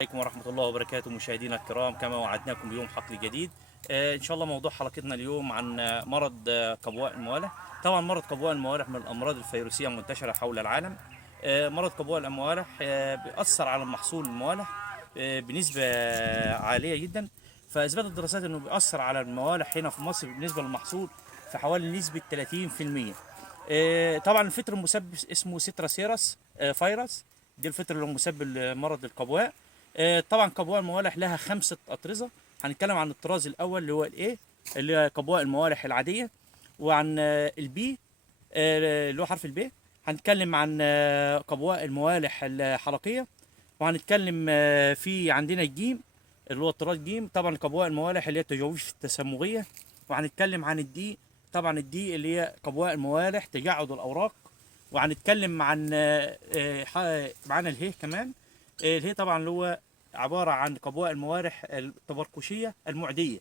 عليكم ورحمة الله وبركاته مشاهدينا الكرام، كما وعدناكم بيوم حقل جديد. إن شاء الله موضوع حلقتنا اليوم عن مرض قبواء الموالح. طبعا مرض قبواء الموالح من الأمراض الفيروسية المنتشرة حول العالم. مرض قبواء الموالح بيأثر على محصول الموالح بنسبة عالية جدا. فأثبتت الدراسات أنه بيأثر على الموالح هنا في مصر بالنسبة للمحصول في حوالي نسبة 30%. طبعا الفطر المسبب اسمه سيتراسيروس فيروس، دي الفطر اللي هو مسبب مرض القبواء. طبعا قبواء الموالح لها 5 أطرزة. هنتكلم عن الطراز الأول اللي هو الإيه، اللي هي قبواء الموالح العادية، وعن البي اللي هو حرف البي. هنتكلم عن قبواء الموالح الحلقية، وهنتكلم في عندنا الجيم اللي هو الطراز جيم، طبعا قبواء الموالح اللي هي التجاويف التسمغية. وهنتكلم عن الدي، طبعا الدي اللي هي قبواء الموالح تجعد الأوراق. وهنتكلم عن معانا الهيه كمان. الهيه طبعا اللي هو عبارة عن قبواء الموالح التبرقشية المعدية.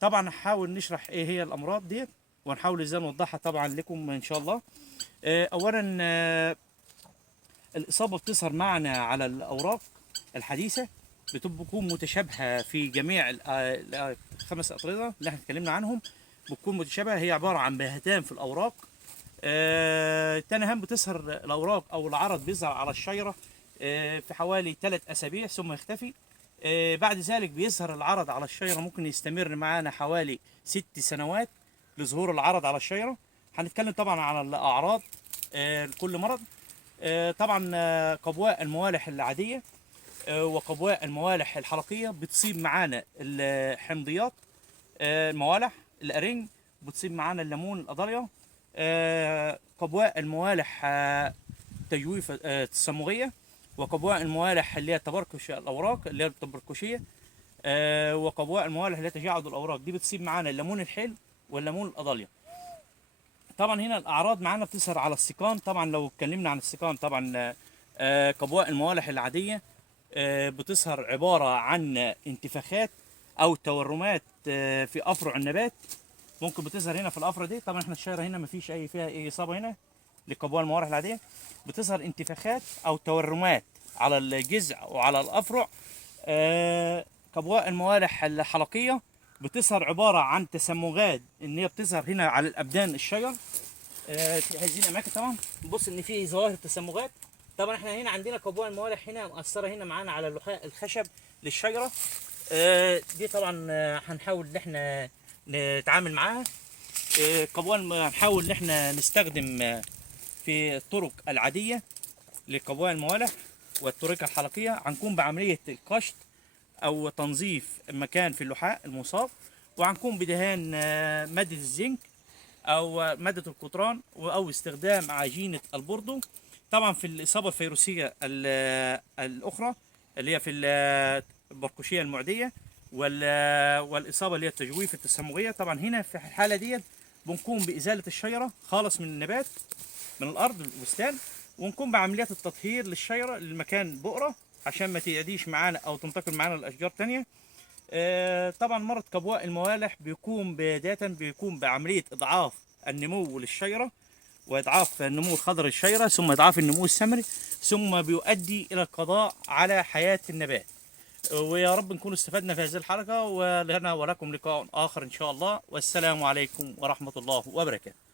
طبعا هنحاول نشرح ايه هي الأمراض ديت، ونحاول ازاي نوضحها طبعا لكم ان شاء الله. اولا الإصابة بتظهر معنا على الأوراق الحديثة، بتكون متشابهة في جميع ال5 أطرزة اللي احنا اتكلمنا عنهم. بتكون متشابهة، هي عبارة عن بهتان في الأوراق. تاني هم بتظهر الأوراق أو العرض بيظهر على الشجرة في حوالي 3 أسابيع ثم يختفي. بعد ذلك بيظهر العرض على الشجرة، ممكن يستمر معانا حوالي 6 سنوات لظهور العرض على الشجرة. هنتكلم طبعا على الأعراض لكل مرض. طبعا قبواء الموالح العادية وقبواء الموالح الحلقية بتصيب معانا الحمضيات، الموالح الأرنج، بتصيب معانا الليمون القضايا. قبواء الموالح تجويف التسمغية، وقبواء الموالح اللي هي تبركش الأوراق اللي هي التبركشية، وقبواء الموالح اللي هي تجعد الأوراق، دي بتصيب معانا الليمون الحلو والليمون القضايا. طبعا هنا الاعراض معانا بتظهر على السقان. طبعا لو اتكلمنا عن السقان، طبعا قبواء الموالح العاديه بتظهر عباره عن انتفاخات او تورمات في افرع النبات. ممكن بتظهر هنا في الافرع دي. طبعا احنا الشجره هنا ما فيش فيها اي اصابه هنا لقبواء الموالح العاديه. بتظهر انتفاخات او تورمات على الجذع وعلى الافرع. قبواء الموالح الحلقيه بتظهر عباره عن تسمغات، ان هي بتظهر هنا على الابدان الشجر في هذه الاماكن. طبعا نبص ان في ظواهر تسمغات. طبعا احنا هنا عندنا قبواء الموالح هنا مؤثره هنا معانا على اللحاء الخشب للشجره. دي طبعا هنحاول ان احنا نتعامل معاها. هنحاول ان احنا نستخدم في الطرق العاديه لقبواء الموالح والطرق الحلقيه. هنقوم بعمليه القشط او تنظيف مكان في اللحاء المصاب، وهنقوم بدهان ماده الزنك او ماده القطران، او استخدام عجينه البوردو. طبعا في الاصابه الفيروسيه الاخرى اللي هي في البرقشيه المعديه والاصابه اللي هي التجويف التسمغيه، طبعا هنا في الحاله ديت بنقوم بازاله الشجره خالص من النبات من الارض البستان، ونقوم بعمليات التطهير للشجره للمكان بؤره عشان ما تعديش معانا او تنتقل معانا لاشجار تانية. طبعا مرض قبواء الموالح بيكون بعمليه اضعاف النمو للشجره، واضعاف النمو الخضري للشجره، ثم اضعاف النمو الثمري، ثم بيؤدي الى القضاء على حياه النبات. ويا رب نكون استفدنا في هذه الحلقه، ولنا ولكم لقاء اخر ان شاء الله، والسلام عليكم ورحمه الله وبركاته.